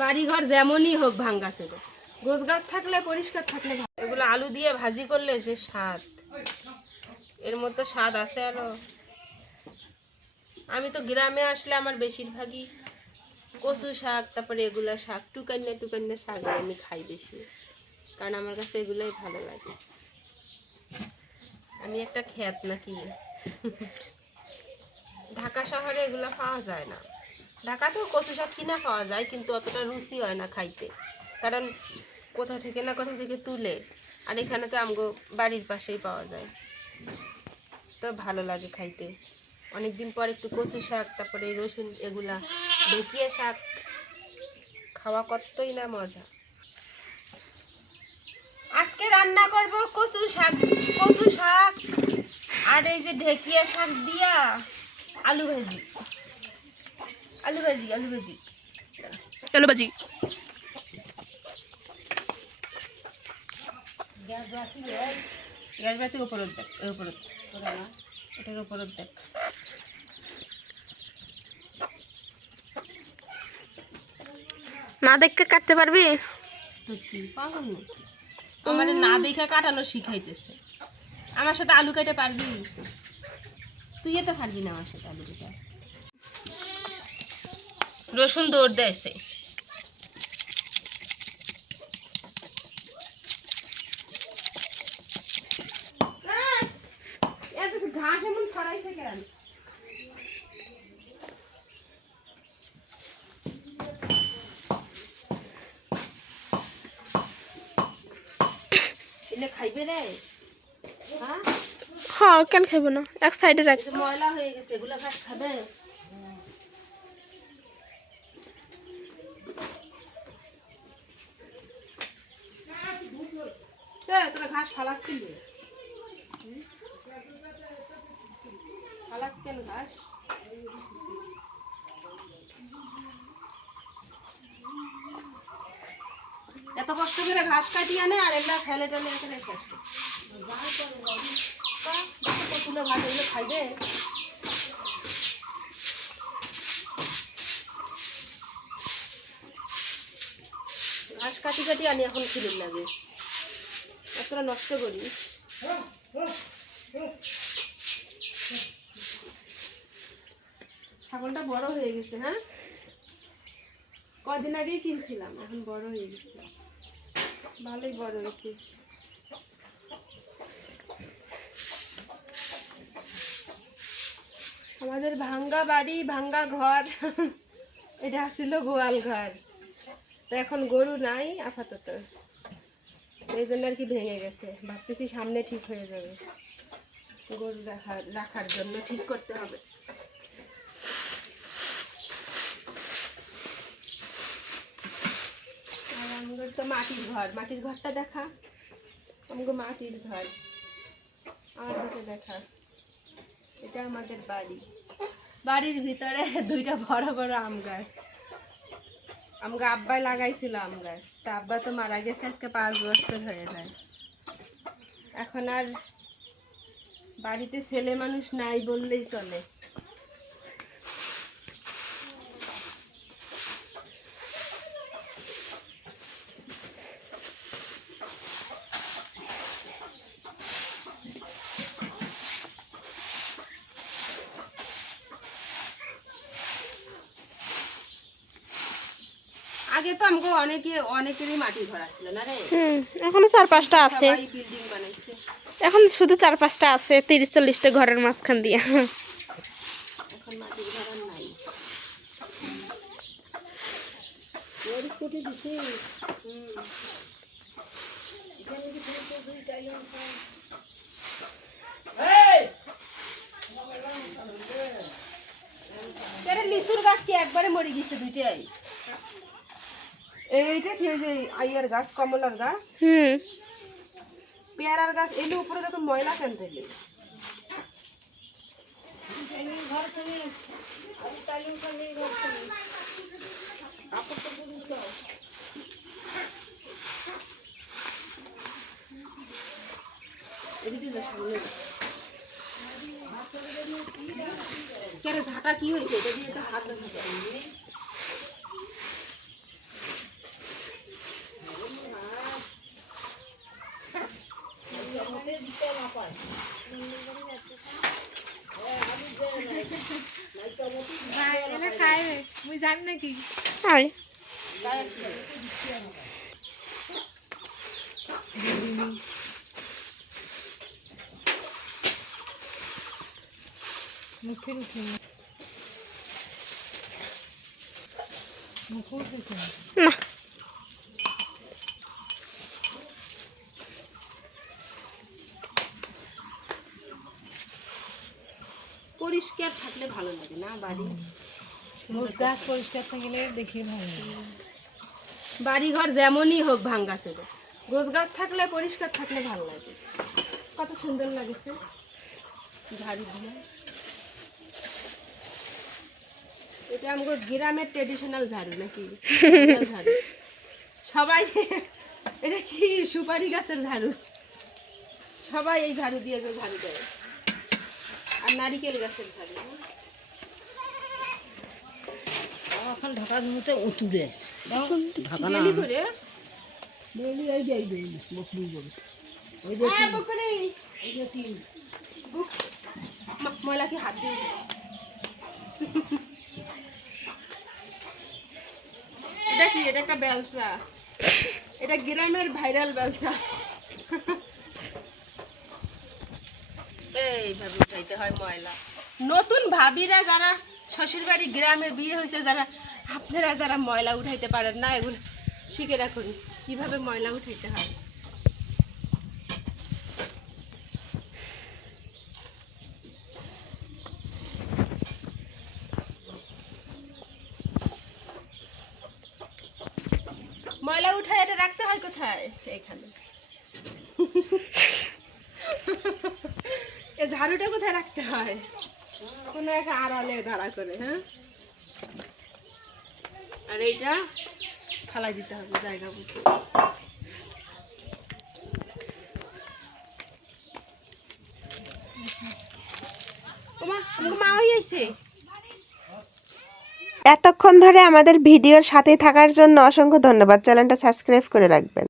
বাড়িঘর যেমনই হোক ভাঙ্গা ছিল, গোছ গাছ থাকলে পরিষ্কার থাকলে ভালো। এগুলো আলু দিয়ে ভাজি করলে যে স্বাদ, এর মতো স্বাদ আছে আরো। আমি তো গ্রামে আসলে আমার বেশিরভাগই কচু শাক, তারপরে এগুলা শাক, টুকান্না শাক আমি খাই বেশি, কারণ আমার কাছে এগুলোই ভালো লাগে। আমি একটা খ্যাত নাকি। ঢাকা শহরে এগুলো পাওয়া যায় না। ঢাকাতেও কচু শাক কিনা পাওয়া যায়, কিন্তু অতটা রুচি হয় না খাইতে, কারণ কোথা থেকে তুলে। আর এখানে তো আমগো বাড়ির পাশেই পাওয়া যায়, তো ভালো লাগে খাইতে। অনেকদিন পর একটু কচু শাক, তারপরে রসুন, এগুলা ঢেকিয়া শাক খাওয়া কতই না মজা। আজকে রান্না করব কচু শাক আর এই যে ঢেকিয়া শাক দিয়া আলু ভাজি। গ্যাস বাতি উপরে দেখ, এটার উপরে দেখ। না দেখতে কাটতে পারবি? পাগল না, আমার না দেখে কাটানো শিখাইতেছে। আমার সাথে আলু কেটে পারবি? তুই তো পারবি না আমার সাথে আলু কেটে। রসুন দৌড় দেয়ছে। ঘাস এমন ছড়াইছে কেন? এলে খাইবে রে? হ্যাঁ, কেন খাইব না, এক সাইডে রাখ। ময়লা হয়ে গেছে, এগুলো ঘাস খাবে? তোরা ঘাস ফালাস কেন ঘাস? এত কষ্ট করে ঘাস কাটি আনে আর এগুলা ফেলে টেলে এখানে শেষ করছে। কতগুলো ঘাস এগুলো খাইবে? ঘাস কাটি আনি এখন খিলুম লাগে, এতটা নষ্ট করিস। ছাগলটা বড় হয়ে গেছে। হ্যাঁ, কদিন আগেই কিনছিলাম, এখন বড় হয়ে গেছে, ভালোই বড় হয়েছে। আমাদের ভাঙ্গা বাড়ি, ভাঙ্গা ঘর, এটা ছিল গোয়াল ঘর, তো এখন গরু নাই আপাতত, এই জন্য আর কি ভেঙে গেছে। ভাবতেছি সামনে ঠিক হয়ে যাবে, গরু রাখার জন্য ঠিক করতে হবে। আর আমাদের তো মাটির ঘরটা দেখা, আমাকে মাটির ঘর, আমার দিকে দেখা, এটা আমাদের বাড়ির ভিতরে দুইটা বড় বড় আম গাছ। আমাকে আব্বাই লাগাইছিল আম গাছ, তা আব্বা তো মারা গেছে আজকে 5 বছর হয়ে যায়। এখন আর বাড়িতে ছেলে মানুষ নাই বললেই চলে। আগে তো আমাকে অনেকেরই মাটির ঘর আসছিল না রে। এখনো 4-5টা আছে, বিল্ডিং বানাইছে। এখন শুধু 4-5টা আছে, 30-40টা ঘরের মাঝখান দিয়ে। এখন মাটির ঘর আর নাই। লিচুর গাছ কি একবারে মরে গেছে দুইটাই? এইটা কি, ওই যে আইয়ার গাছ, কমলার গাছ, পেয়ারার গাছ, এলে উপরে যত ময়লা কেন দিলে? ঝাঁটা কি হয়েছে? এটা দিয়ে তো হাত আরে না পরিষ্কার থাকলে ভালো লাগে না বাড়ি? গাছ পরিষ্কার থাকলে দেখি ভালো লাগে। বাড়ি ঘর যেমনই হোক ভাঙ্গা ছিল, গোছ গাছ থাকলে পরিষ্কার থাকলে ভালো লাগে। কত সুন্দর লাগছে ঝাড়ু দিয়ে। এটা আমাদের গ্রামের ট্রেডিশনাল ঝাড়ু নাকি? ঝাড়ু সবাই, এটা কি সুপারি গাছের ঝাড়ু? সবাই এই ঝাড়ু দিয়ে ঝাড়ু দেয়। আর নারিকেল গাছের ঝাড়ু। এখন ঢাকার মতো উতুরে আছে ডেলি করে ময়লা কি হাত দিয়ে এটা কি? এটা একটা বেলসা, এটা গ্রামের ভাইরাল বেলসা। এইভাবে উঠাইতে হয় ময়লা। নতুন ভাবিরা যারা শ্বশুর বাড়ি গ্রামে বিয়ে হয়েছে, যারা আপনারা যারা ময়লা উঠাইতে পারেন না, এগুলো শিখে রাখুন কিভাবে ময়লা উঠাইতে হয়। ময়লা উঠায় এটা রাখতে হয় কোথায়? এখানে। এই ঝাড়ুটা কোথায় রাখতে হয়? কোনো এক আড়ালে দাঁড়া করে। হ্যাঁ, আর এইটা ফালাই দিতে হবে জায়গা মতো। মা হয়েছে। এতক্ষণ ধরে আমাদের ভিডিওর সাথে থাকার জন্য অসংখ্য ধন্যবাদ। চ্যানেলটা সাবস্ক্রাইব করে রাখবেন।